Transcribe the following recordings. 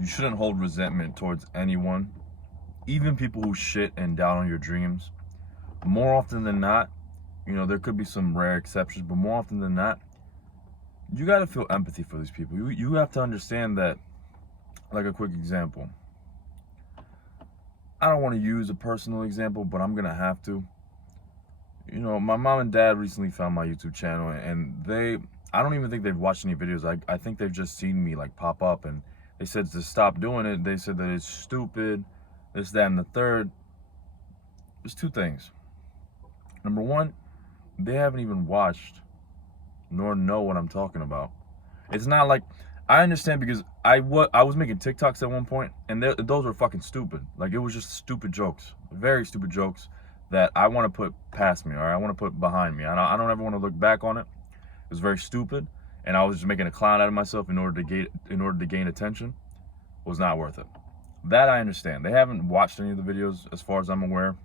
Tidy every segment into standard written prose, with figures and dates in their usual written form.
You shouldn't hold resentment towards anyone, even people who shit and doubt on your dreams. More often than not, there could be some rare exceptions, but more often than not, you got to feel empathy for these people. You have to understand that, like a quick example. I don't want to use a personal example, but I'm going to have to. My mom and dad recently found my YouTube channel, and I don't even think they've watched any videos. I think they've just seen me like pop up, and they said to stop doing it. They said that it's stupid, this, that, and the third. There's two things. Number one, they haven't even watched nor know what I'm talking about. It's not like, I understand, because I was making TikToks at one point, and those were fucking stupid. Like, it was just stupid jokes, very stupid jokes that I want to put past me, or I want to put behind me. I don't ever want to look back on it. It was very stupid, and I was just making a clown out of myself in order to gain attention. It was not worth it. That I understand. They haven't watched any of the videos as far as I'm aware.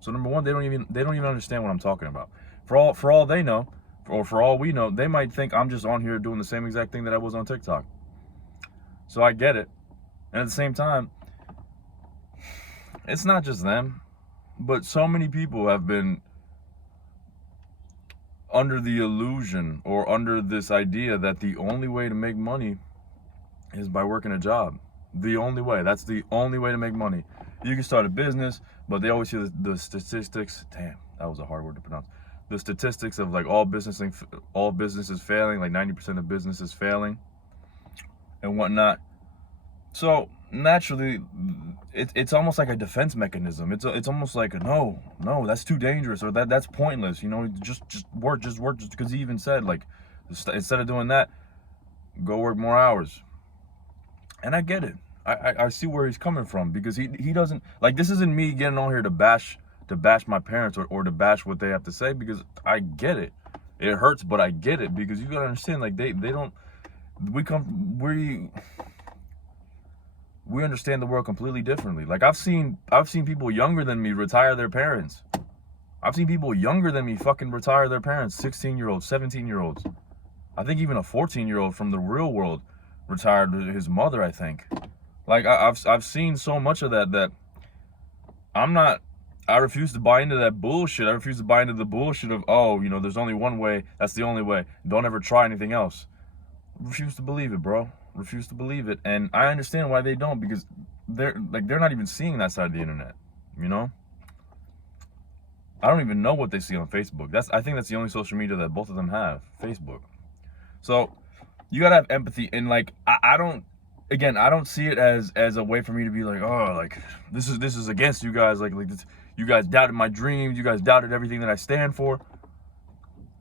So number one, they don't even understand what I'm talking about. For all they know, or for all we know, they might think I'm just on here doing the same exact thing that I was on TikTok. So I get it. And at the same time, it's not just them, but so many people have been under the illusion or under this idea that the only way to make money is by working a job. The only way. That's the only way to make money. You can start a business, but they always hear the statistics. Damn, that was a hard word to pronounce. The statistics of like all businesses failing, like 90% of businesses failing and whatnot. So naturally, it's almost like a defense mechanism. It's almost like no, that's too dangerous, or that's pointless. Just work, just because he even said, like, instead of doing that, go work more hours. And I get it. I see where he's coming from, because he doesn't, like, this isn't me getting on here to bash my parents or to bash what they have to say, because I get it. It hurts, but I get it, because you gotta understand, like, they don't, we understand the world completely differently. Like, I've seen people younger than me retire their parents. I've seen people younger than me fucking retire their parents, 16-year-olds, 17-year-olds. I think even a 14-year-old from the real world retired his mother, I think. Like, I've seen so much of that I refuse to buy into that bullshit. I refuse to buy into the bullshit of, there's only one way, that's the only way. Don't ever try anything else. Refuse to believe it, bro. Refuse to believe it. And I understand why they don't, because they're not even seeing that side of the internet, I don't even know what they see on Facebook. I think that's the only social media that both of them have, Facebook. So you gotta have empathy, and like, I don't see it as a way for me to be like, oh, like, this is against you guys, like this, you guys doubted my dreams, you guys doubted everything that I stand for.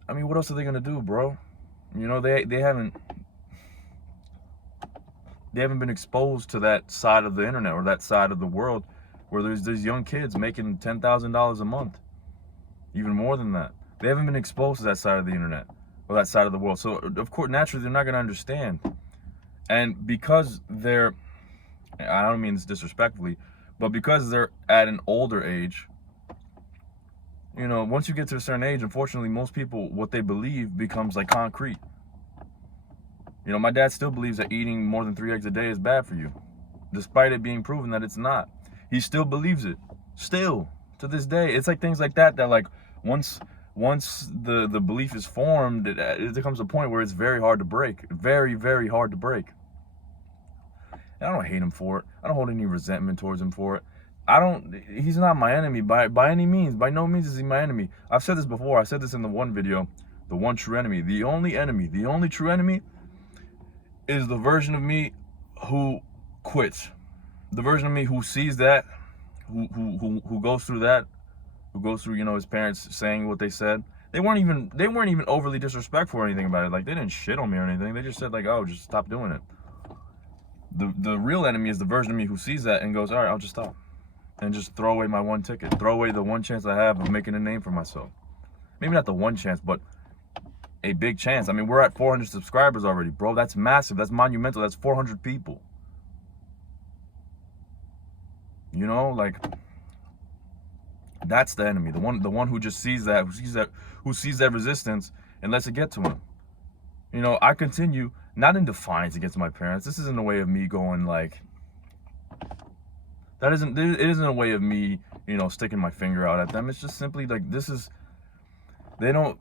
I mean, what else are they gonna do, bro? They haven't been exposed to that side of the internet, or that side of the world, where there's these young kids making $10,000 a month, even more than that. They haven't been exposed to that side of the internet, or that side of the world. So of course, naturally, they're not gonna understand. And because I don't mean this disrespectfully, but because they're at an older age, once you get to a certain age, unfortunately, most people, what they believe becomes like concrete. My dad still believes that eating more than 3 eggs a day is bad for you, despite it being proven that it's not. He still believes it, still, to this day. It's like things like that like, once the belief is formed, it comes a point where it's very hard to break. Very, very hard to break. And I don't hate him for it. I don't hold any resentment towards him for it. He's not my enemy by any means. By no means is he my enemy. I've said this before. I said this in the one video, the one true enemy. The only true enemy is the version of me who quits. The version of me who sees that, who goes through that, who goes through, his parents saying what they said. They weren't even overly disrespectful or anything about it. Like, they didn't shit on me or anything. They just said, like, oh, just stop doing it. The real enemy is the version of me who sees that and goes, all right, I'll just stop. And just throw away my one ticket. Throw away the one chance I have of making a name for myself. Maybe not the one chance, but a big chance. I mean, we're at 400 subscribers already, bro. That's massive. That's monumental. That's 400 people. Like, that's the enemy. The one who just sees that, who sees that resistance and lets it get to him. I continue not in defiance against my parents. This isn't a way of me going like, it isn't a way of me, you know, sticking my finger out at them. It's just simply like, they don't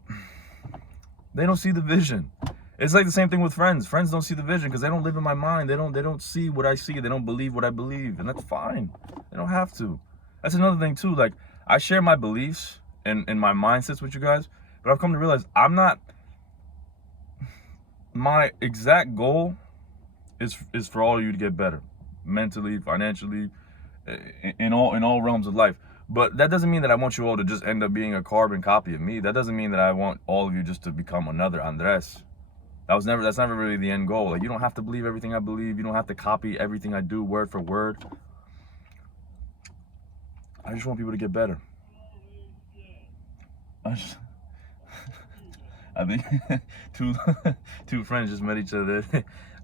see the vision. It's like the same thing with friends. Friends don't see the vision because they don't live in my mind. They don't see what I see. They don't believe what I believe, and that's fine. They don't have to. That's another thing too. Like, I share my beliefs and my mindsets with you guys, but I've come to realize my exact goal is for all of you to get better, mentally, financially, in all realms of life. But that doesn't mean that I want you all to just end up being a carbon copy of me. That doesn't mean that I want all of you just to become another Andres. That's never really the end goal. Like, you don't have to believe everything I believe. You don't have to copy everything I do word for word. I just want people to get better. I think two friends just met each other.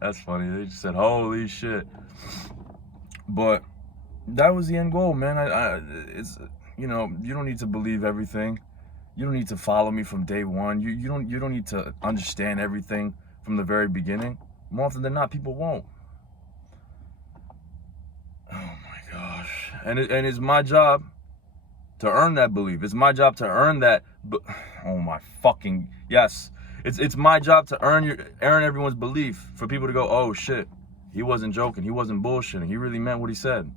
That's funny. They just said, "Holy shit!" But that was the end goal, man. It's, you know, you don't need to believe everything. You don't need to follow me from day one. You don't need to understand everything from the very beginning. More often than not, people won't. Oh my gosh! And it's my job to earn that belief. It's my job to earn that. Oh my fucking yes! It's my job to earn everyone's belief, for people to go, "Oh shit, he wasn't joking. He wasn't bullshitting. He really meant what he said."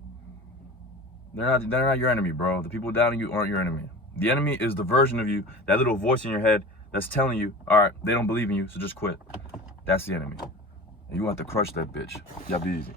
They're not your enemy, bro. The people doubting you aren't your enemy. The enemy is the version of you, that little voice in your head that's telling you, all right, they don't believe in you, so just quit. That's the enemy. And you have to crush that bitch. Y'all be easy.